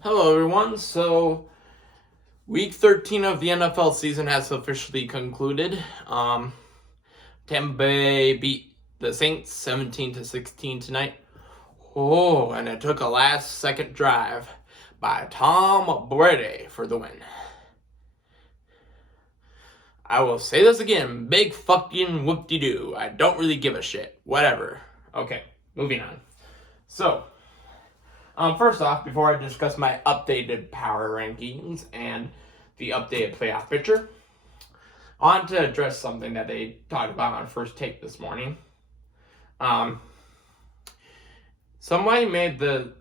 Hello, everyone. So, week 13 of the NFL season has officially concluded. Tampa Bay beat the Saints 17-16 tonight. Oh, and it took a last-second drive by Tom Brady for the win. I will say this again. Big fucking whoop-de-doo. I don't really give a shit. Whatever. Okay, moving on. So, first off, before I discuss my updated power rankings and the updated playoff picture, I want to address something that they talked about on First Take this morning. Somebody made the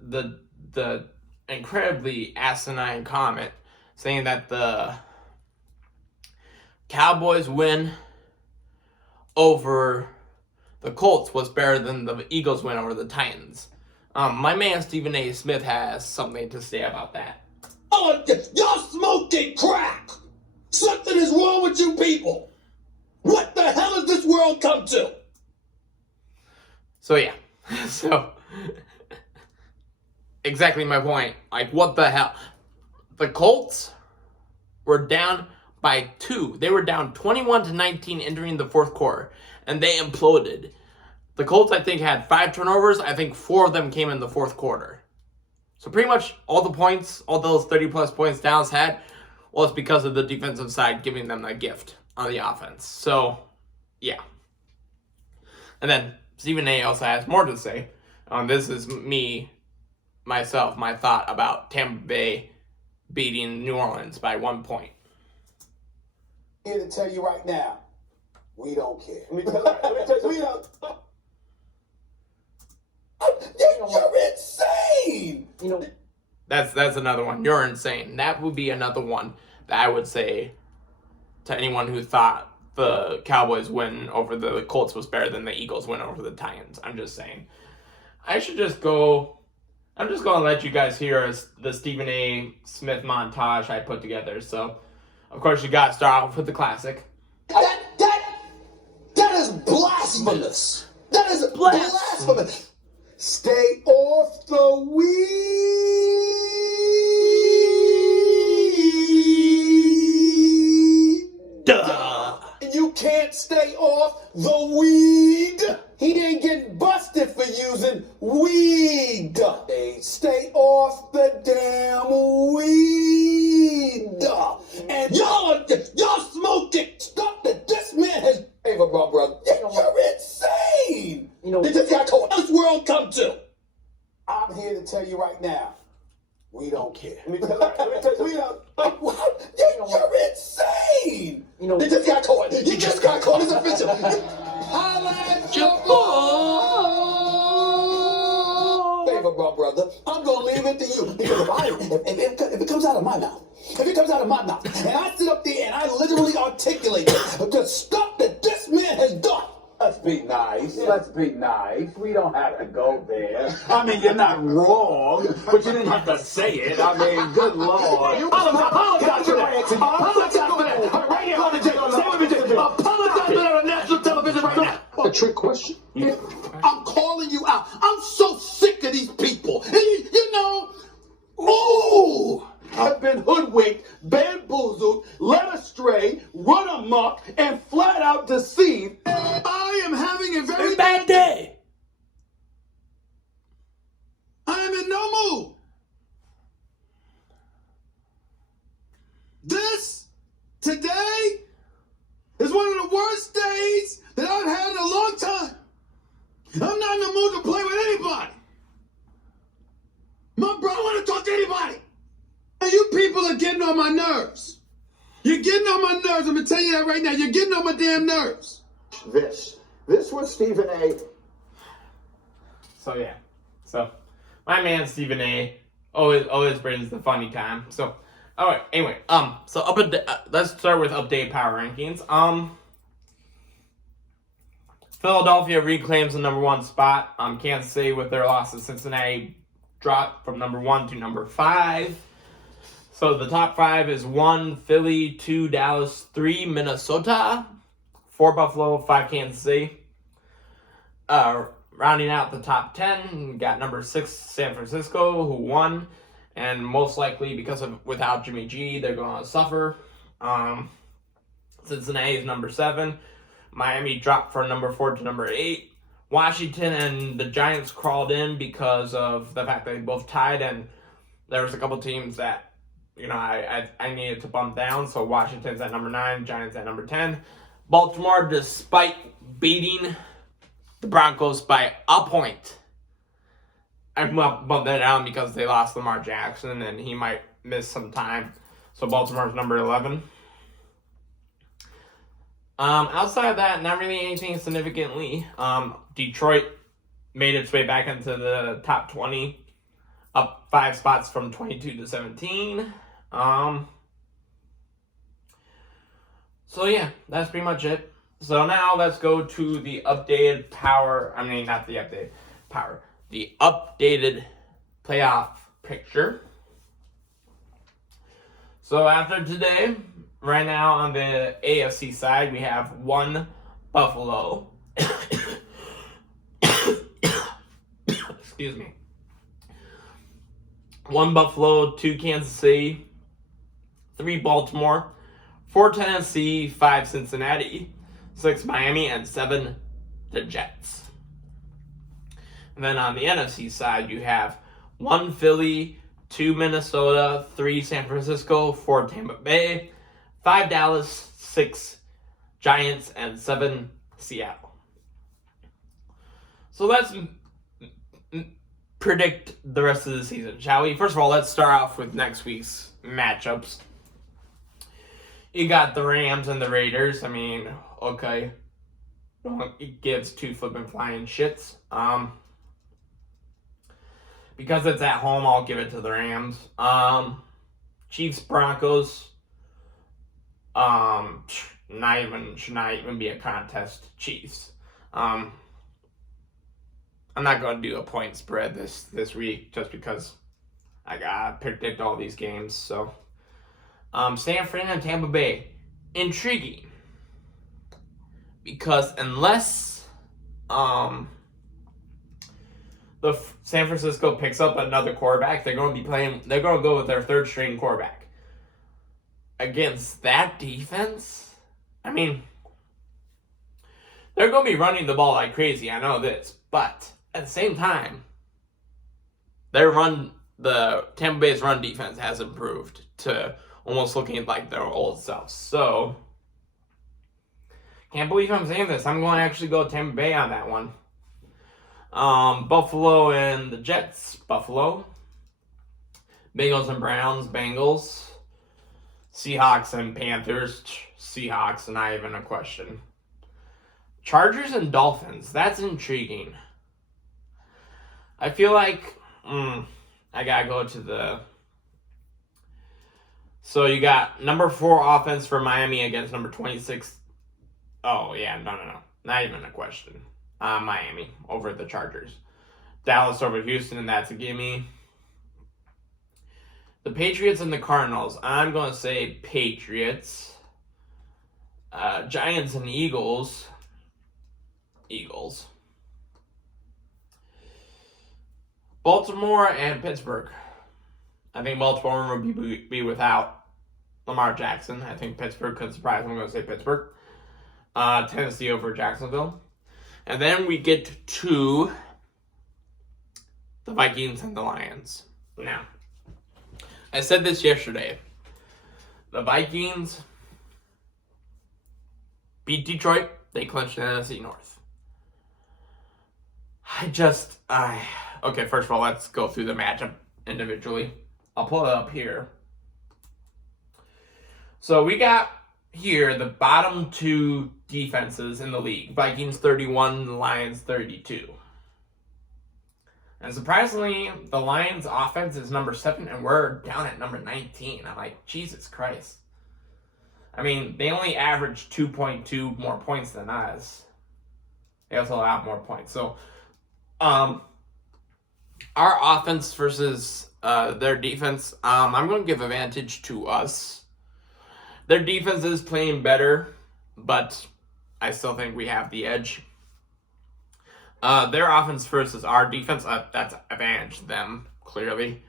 incredibly asinine comment saying that the Cowboys win over the Colts was better than the Eagles win over the Titans. My man Stephen A. Smith has something to say about that. Oh, y'all smoking crack! Something is wrong with you people! What the hell has this world come to? So yeah, exactly my point. Like, what the hell? The Colts were down by 2. They were down 21-19 entering the fourth quarter, and they imploded. The Colts, I think, had 5 turnovers. I think 4 of them came in the fourth quarter. So pretty much all the points, all those 30-plus points Dallas had, was because of the defensive side giving them a gift on the offense. So, yeah. And then Stephen A. also has more to say. This is my thought about Tampa Bay beating New Orleans by 1 point. Here to tell you right now, we don't care. We don't. You're insane! That's another one. You're insane. That would be another one that I would say to anyone who thought the Cowboys win over the Colts was better than the Eagles win over the Titans. I'm just saying. I'm just going to let you guys hear the Stephen A. Smith montage I put together. So, of course, you got to start off with the classic. That is blasphemous! That is blasphemous! Stay off the weed. Duh! You can't stay off the weed. He ain't getting busted for using weed. Stay off the damn weed. And y'all smoking stuff that this man has. Hey, my brother, you're insane. This got to this world come to. I'm here to tell you right now, we don't care. We don't. You're insane. They just got caught. You just got caught. It's official. Highlight your ball. Favor, my brother. I'm gonna leave it to you because if it comes out of my mouth, and I sit up there and I literally articulate the stuff that this man has done. Let's be nice. We don't have to go there. I mean, you're not wrong, but you didn't have to say it. I mean, good Lord. Apologize for that. Right here on the table. Stay with me, Jay. Apologize for that on national television right now. A trick question. I'm calling you out. I'm so sick of these people. And I've been hoodwinked, bamboozled, led astray, run amok, and flat out deceived. I am having a very bad day. I am in no mood. This, today, is one of the worst days that I've had in a long time. I'm not in the mood to play with anybody. My brother, I want to talk to anybody. And you people are getting on my nerves. You're getting on my nerves. I'm going to tell you that right now. You're getting on my damn nerves. This was Stephen A. So yeah. So my man Stephen A. always brings the funny time. So all right. Anyway, let's start with updated power rankings. Philadelphia reclaims the number 1 spot. Kansas City with their loss to Cincinnati dropped from number 1 to number 5. So the top 5 is 1 Philly, 2 Dallas, 3 Minnesota, 4 Buffalo, 5 Kansas City. Rounding out the top 10, we got number 6 San Francisco, who won, And most likely, because of without Jimmy G, they're going to suffer. Cincinnati is number 7. Miami dropped from number 4 to number 8. Washington and the Giants crawled in because of the fact that they both tied, and there was a couple teams that, you know, I needed to bump down. So Washington's at number 9, Giants at number 10. Baltimore, despite beating the Broncos by a point, I bumped that down because they lost Lamar Jackson and he might miss some time. So Baltimore's number 11. Outside of that, not really anything significantly. Detroit made its way back into the top 20, up 5 spots from 22 to 17. So yeah, that's pretty much it. So now let's go to the updated the updated playoff picture. So after today, right now on the AFC side, we have 1 Buffalo. Excuse me. 1 Buffalo, 2 Kansas City, 3 Baltimore, 4 Tennessee, 5 Cincinnati, 6 Miami, and 7 the Jets. And then on the NFC side, you have 1 Philly, 2 Minnesota, 3 San Francisco, 4 Tampa Bay, 5 Dallas, 6 Giants, and 7 Seattle. So let's predict the rest of the season, shall we? First of all, let's start off with next week's matchups. You got the Rams and the Raiders. I mean, okay. It gives 2 flipping flying shits. Because it's at home, I'll give it to the Rams. Chiefs, Broncos. Should not even be a contest. Chiefs. I'm not going to do a point spread this week just because I got to predict all these games. So, San Fran and Tampa Bay. Intriguing. Because unless the San Francisco picks up another quarterback, they're going to go with their 3rd string quarterback. Against that defense, I mean, they're going to be running the ball like crazy. I know this, but at the same time, the Tampa Bay's run defense has improved to almost looking like their old selves. So, can't believe I'm saying this. I'm going to actually go Tampa Bay on that one. Buffalo and the Jets. Buffalo. Bengals and Browns. Bengals. Seahawks and Panthers. Seahawks, not even a question. Chargers and Dolphins. That's intriguing. I feel like I gotta go to the... So you got number 4 offense for Miami against number 26. Oh, yeah, no. Not even a question. Miami over the Chargers. Dallas over Houston, and that's a gimme. The Patriots and the Cardinals. I'm going to say Patriots. Giants and Eagles. Eagles. Baltimore and Pittsburgh. I think Baltimore will be without Lamar Jackson. I think Pittsburgh could surprise. I'm going to say Pittsburgh. Tennessee over Jacksonville. And then we get to the Vikings and the Lions. Now, I said this yesterday. The Vikings beat Detroit. They clinched the NFC North. Okay, first of all, let's go through the matchup individually. I'll pull it up here. So we got here the bottom 2 defenses in the league. Vikings 31, Lions 32. And surprisingly, the Lions offense is number 7 and we're down at number 19. I'm like, Jesus Christ. I mean, they only average 2.2 more points than us. They also have more points. So, our offense versus their defense, I'm going to give advantage to us. Their defense is playing better, but I still think we have the edge. Their offense versus our defense, that's advantage them, clearly.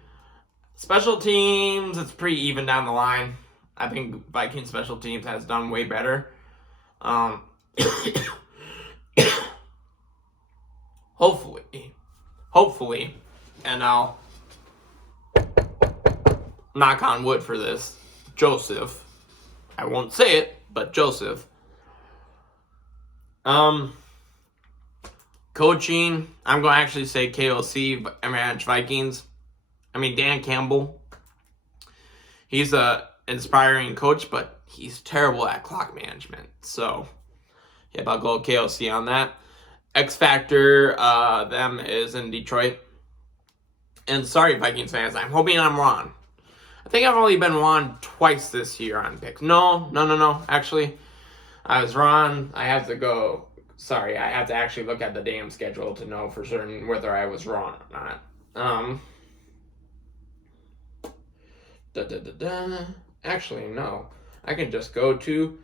Special teams, it's pretty even down the line. I think Vikings special teams has done way better. Hopefully, and I'll knock on wood for this, Joseph. I won't say it, but Joseph. Coaching, I'm going to actually say KOC, Ranch Vikings. I mean, Dan Campbell. He's a inspiring coach, but he's terrible at clock management. So, yeah, I'll go KOC on that. X Factor, them is in Detroit. And sorry, Vikings fans, I'm hoping I'm wrong. I think I've only been wrong twice this year on picks. No. Actually, I was wrong. I have to go. Sorry, I have to actually look at the damn schedule to know for certain whether I was wrong or not. Actually, no. I can just go to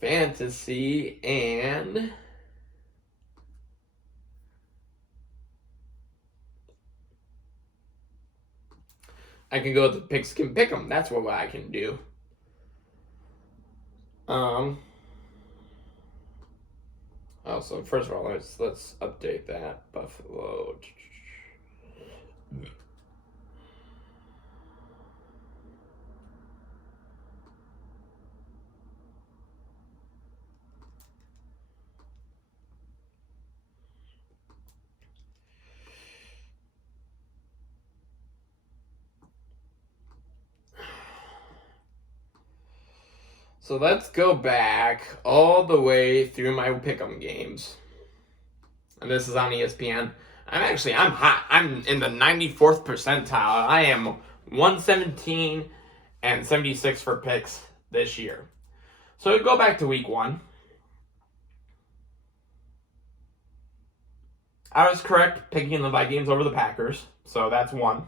fantasy and I can go to picks can pick 'em. That's what I can do. Oh, so first of all, let's update that. Buffalo. So let's go back all the way through my pick'em games. And this is on ESPN. I'm hot. I'm in the 94th percentile. I am 117 and 76 for picks this year. So go back to week 1. I was correct picking the Vikings over the Packers. So that's 1.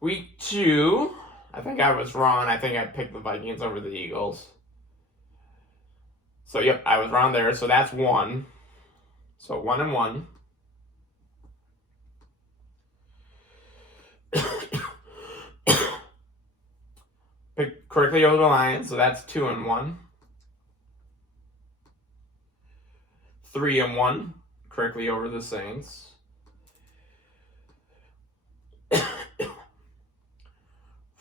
Week 2, I think I was wrong. I think I picked the Vikings over the Eagles. So, yep, I was wrong there. So that's 1. So 1-1. Picked correctly over the Lions. So that's 2-1. 3-1. Correctly over the Saints.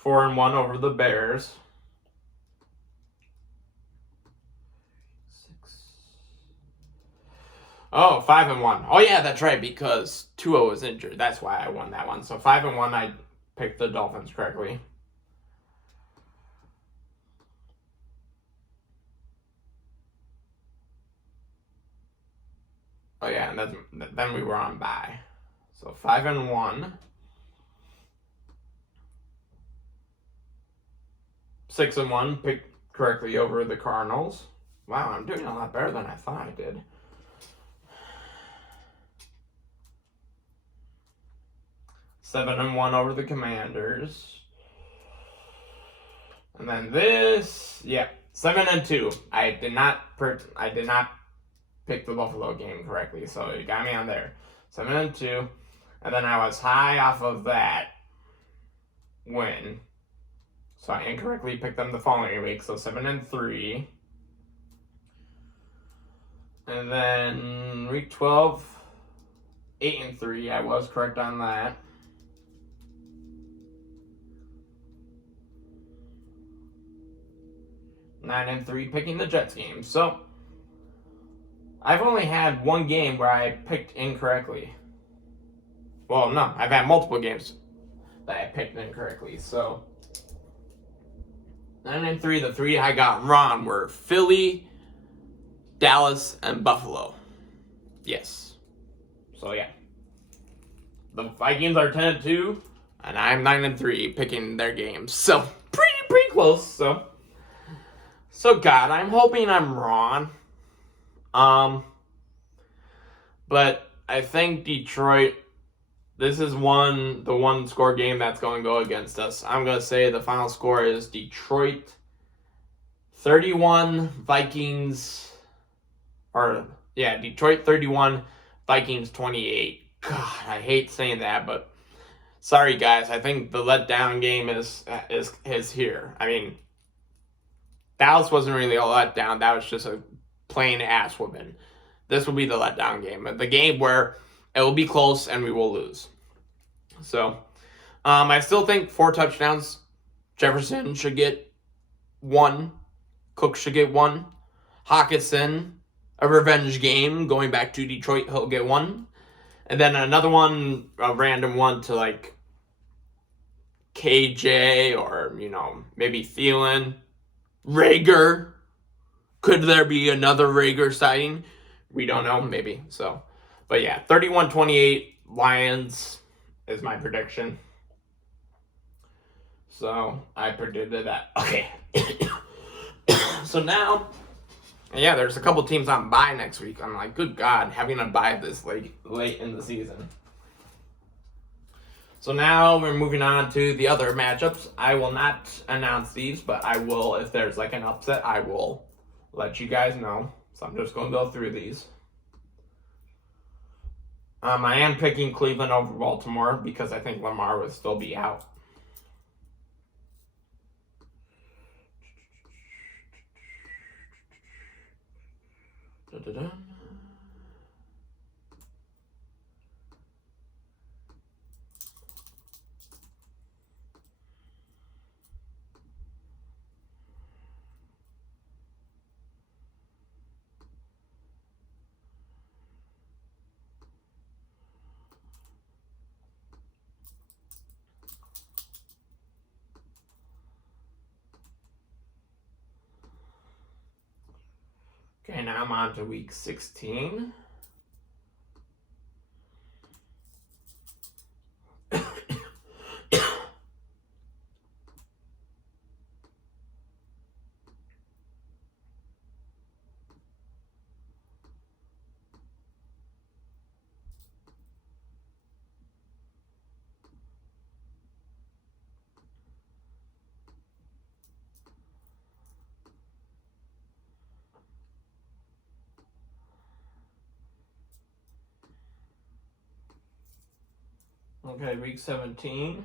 4-1 over the Bears. 5-1. Oh yeah, that's right, because Tua was injured. That's why I won that one. So 5-1, I picked the Dolphins correctly. Oh yeah, and then we were on bye. So 5-1. 6-1, picked correctly over the Cardinals. Wow, I'm doing a lot better than I thought I did. 7-1 over the Commanders. And then this, 7-2. I did not pick the Buffalo game correctly, so you got me on there. 7-2. And then I was high off of that win. So I incorrectly picked them the following week, so 7-3. And then week 12, 8-3. I was correct on that. 9-3, picking the Jets game. So I've only had one game where I picked incorrectly. Well, no, I've had multiple games that I picked incorrectly. So 9-3, the 3 I got wrong were Philly, Dallas, and Buffalo. Yes. So yeah. The Vikings are 10-2, and I'm 9-3 picking their games. So pretty close. So God, I'm hoping I'm wrong. But I think Detroit, this is the one score game that's going to go against us. I'm going to say the final score is Detroit 31, Detroit 31, Vikings 28. God, I hate saying that, but sorry guys, I think the letdown game is here. I mean, Dallas wasn't really a letdown. That was just a plain ass whooping. This will be the letdown game. The game where it will be close and we will lose. So, I still think 4 touchdowns. Jefferson should get 1. Cook should get 1. Hockenson, a revenge game. Going back to Detroit, he'll get 1. And then another one, a random one to like KJ or, maybe Thielen. Rager. Could there be another Rager sighting? We don't know, maybe. So, but yeah, 31-28 Lions is my prediction. So, I predicted that. Okay. So now, yeah, there's a couple teams on bye next week. I'm like, good God, having a bye this late in the season. So now we're moving on to the other matchups. I will not announce these, but I will, if there's like an upset, I will let you guys know. So I'm just going to go through these. I am picking Cleveland over Baltimore because I think Lamar will still be out. Da-da-da. Okay, now I'm on to week 16. Okay, week 17.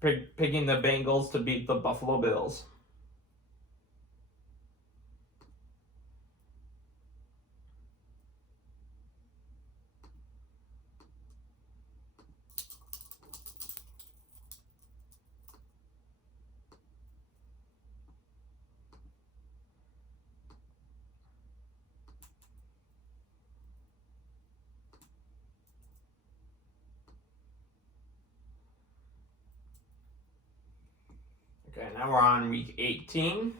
Picking the Bengals to beat the Buffalo Bills. Okay, now we're on week 18.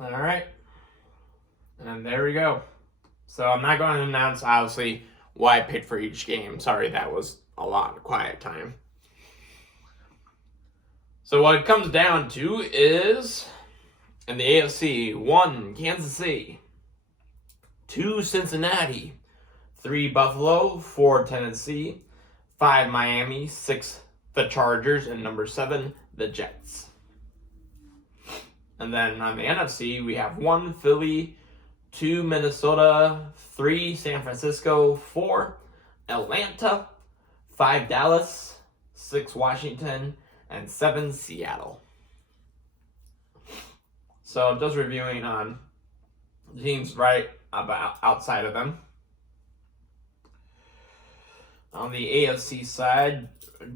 All right. And there we go. So I'm not going to announce, obviously, what I picked for each game. Sorry, that was a lot of quiet time. So what it comes down to is, in the AFC, 1, Kansas City, 2, Cincinnati, 3, Buffalo, 4, Tennessee, 5, Miami, 6, the Chargers, and number 7, the Jets. And then on the NFC, we have 1 Philly, 2 Minnesota, 3 San Francisco, 4 Atlanta, 5 Dallas, 6 Washington, and 7 Seattle. So just reviewing on teams right about outside of them. On the AFC side, New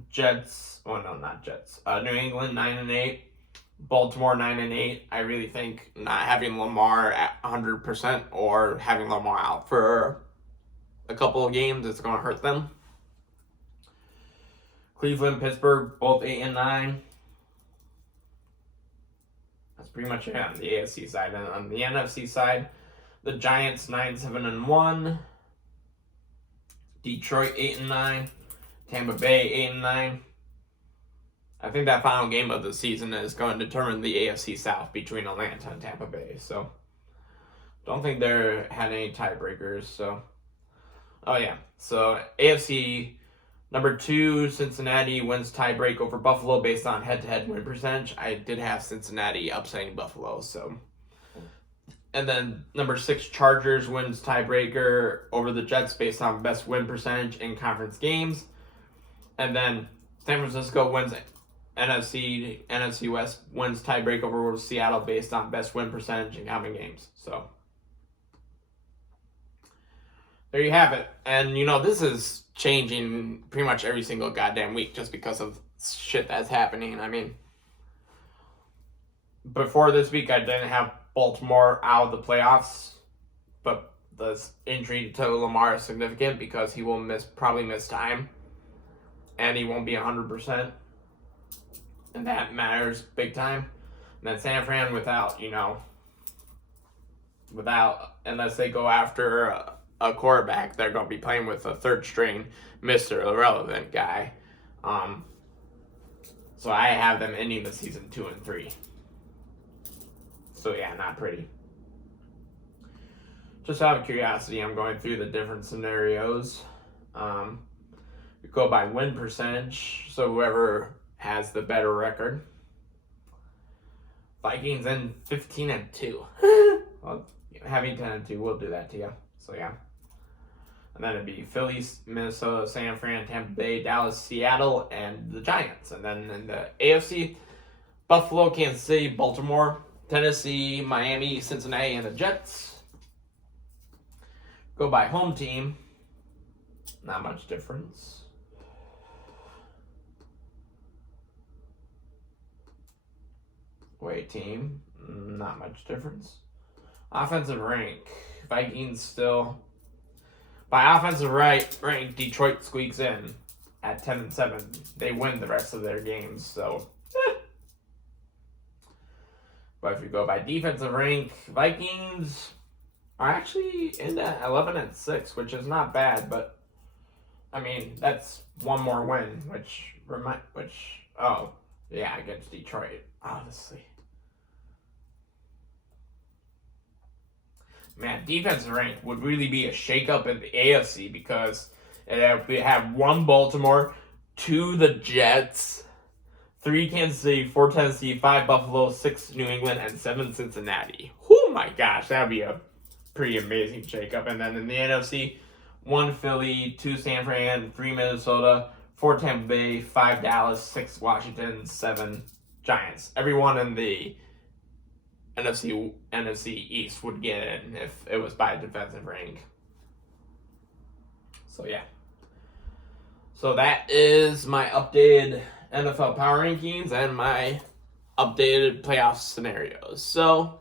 England 9-8, Baltimore 9-8. I really think not having Lamar at 100% or having Lamar out for a couple of games is going to hurt them. Cleveland, Pittsburgh, both 8-9. That's pretty much it on the AFC side. And on the NFC side, the Giants 9-7-1, Detroit 8-9, Tampa Bay 8-9. I think that final game of the season is going to determine the AFC South between Atlanta and Tampa Bay. So, don't think they had any tiebreakers. So, AFC number 2, Cincinnati wins tiebreak over Buffalo based on head-to-head win percentage. I did have Cincinnati upsetting Buffalo. So, and then number 6, Chargers wins tiebreaker over the Jets based on best win percentage in conference games. And then San Francisco wins NFC West wins tiebreak over Seattle based on best win percentage in common games. So there you have it. And this is changing pretty much every single goddamn week just because of shit that's happening. I mean, before this week I didn't have Baltimore out of the playoffs, but the injury to Lamar is significant because he will probably miss time and he won't be 100%. And that matters big time. And then San Fran without, unless they go after a quarterback, they're going to be playing with a third string Mr. Irrelevant guy. So I have them ending the season 2-3. So yeah, not pretty. Just out of curiosity, I'm going through the different scenarios. We go by win percentage, so whoever has the better record. Vikings in 15-2. Well, having 10-2 will do that to you. So yeah. And then it'd be Philly, Minnesota, San Fran, Tampa Bay, Dallas, Seattle, and the Giants. And then in the AFC, Buffalo, Kansas City, Baltimore, Tennessee, Miami, Cincinnati, and the Jets. Go by home team. Not much difference. Away team. Not much difference. Offensive rank. Vikings still. By offensive rank, Detroit squeaks in at 10-7. They win the rest of their games, so. But if you go by defensive rank, Vikings are actually in at 11-6, which is not bad, but I mean that's one more win, against Detroit, obviously. Man, defensive rank would really be a shakeup in the AFC because we have 1 Baltimore, 2 the Jets, 3 Kansas City, 4 Tennessee, 5 Buffalo, 6 New England, and 7 Cincinnati. Oh my gosh, that would be a pretty amazing shakeup. And then in the NFC, 1 Philly, 2 San Fran, 3 Minnesota, 4 Tampa Bay, 5 Dallas, 6 Washington, 7 Giants. Everyone in the NFC East would get in if it was by defensive rank. So yeah. So that is my updated NFL power rankings and my updated playoff scenarios. So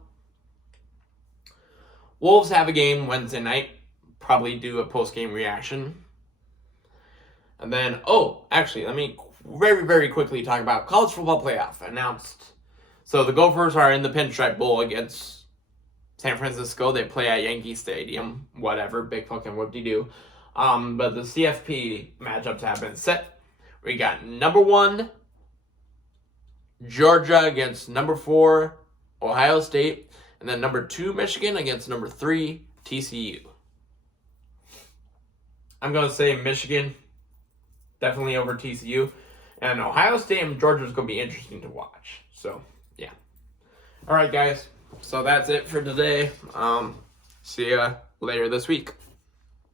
Wolves have a game Wednesday night. Probably do a post-game reaction. And then, let me very, very quickly talk about college football playoff announced. So the Gophers are in the Pinstripe Bowl against San Francisco. They play at Yankee Stadium. Whatever, big fucking whoop-de-doo. But the CFP matchups have been set. We got number 1, Georgia against number 4, Ohio State. And then number 2, Michigan against number 3, TCU. I'm going to say Michigan, definitely over TCU. And Ohio State and Georgia is going to be interesting to watch. So, yeah. All right, guys. So that's it for today. See ya later this week.